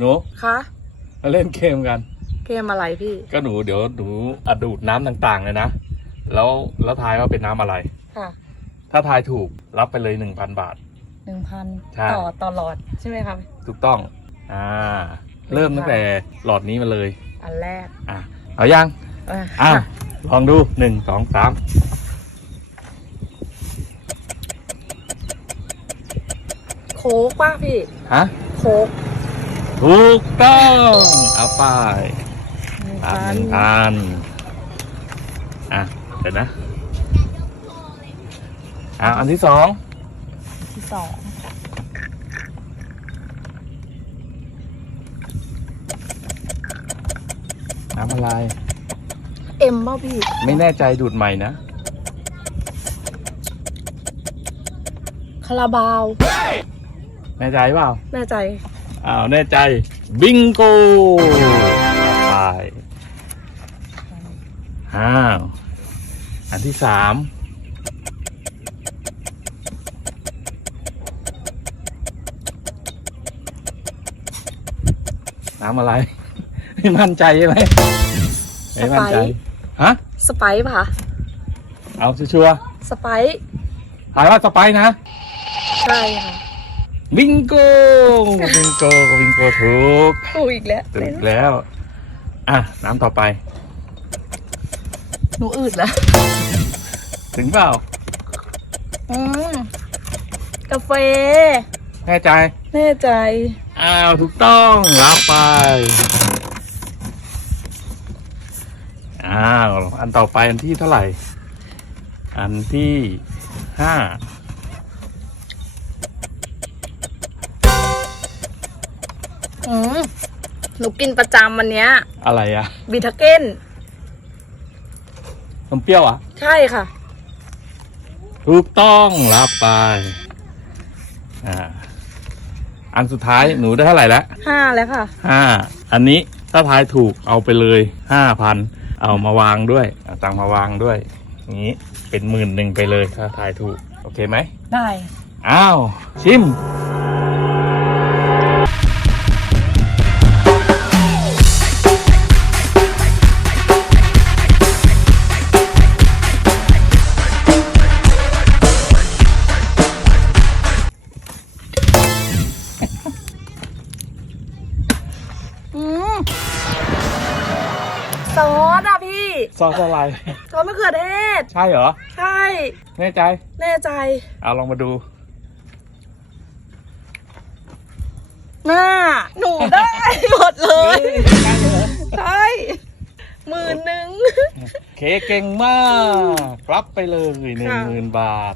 หนูคะมาเล่นเกมกัน เกมอะไรพี่ ก็หนูเดี๋ยวหนูอะดูดน้ำต่างๆเลยนะ แล้วแล้วทายว่าเป็นน้ำอะไร ค่ะถ้าทายถูกรับไปเลยหนึ่งพันบาท หนึ่งพันใช่ ต่อต่อหลอดใช่ไหมคะถูกต้อง อ่า เริ่มตั้งแต่หลอดนี้มาเลย อันแรกอะเอายังอะอะค่ะลองดูหนึ่งสองสามโค้กป่ะพี่ ฮะ โค้ก ถูกต้องเอาไปหนึ่งตามพัหนนึ่งพันอะเดี๋ยวนะอะอันที่สองที่สองน้ำอะไร เอ็มป่ะพี่ ไม่แน่ใจดูดใหม่นะ คาราบาว แน่ใจเปล่า แน่ใจ อ้าวแน่ใจ บิงโกไปอ้าว อันที่สามน้ำอะไร ไม่มั่นใจใช่ไหมไม่มั่นใจสไปซ์ฮะ สไปซ์ป่ะคะเอาชัวร์สไปซ์ๆถ่ายว่าสไปซ์นะ ใช่ค่ะ บิงโกบิงโกบิงโกถูกถูกอีกแล้วถูกแล้ว อะ น้ำต่อไปหนูอืดแล้วถึงเปล่าอืมกาแฟแน่ใจ แน่ใจ อ้าว ถูกต้องรับไป อ้าว อันต่อไปอันที่เท่าไหร่ อันที่ห้า อืมหนูกินประจำวันเนี้ยอะไรอะบิทาเก้นนมเปรี้ยวอะใช่ค่ะ ถูกต้องรับไปอ่าอันสุดท้ายหนูได้เท่าไหร่แล้วห้าแล้วค่ะห้าอันนี้ถ้าทายถูกเอาไปเลยห้าพันเอามาวางด้วยเอาตังค์มาวางด้วยอย่างนี้เป็นหมื่นหนึ่งไปเลยถ้าทายถูก โอเคไหมได้ อ้าว ชิม ซอสอะพี่ ซอสอะไร ซอสมะเขือเทศ ใช่เหรอ ใช่ แน่ใจ แน่ใจ เอาลองมาดูน่าหนูได้หมดเลยใช่หมื่นหนึ่ง เคเก่งมาก รับไปเลยหนึ่งหมื่นบาท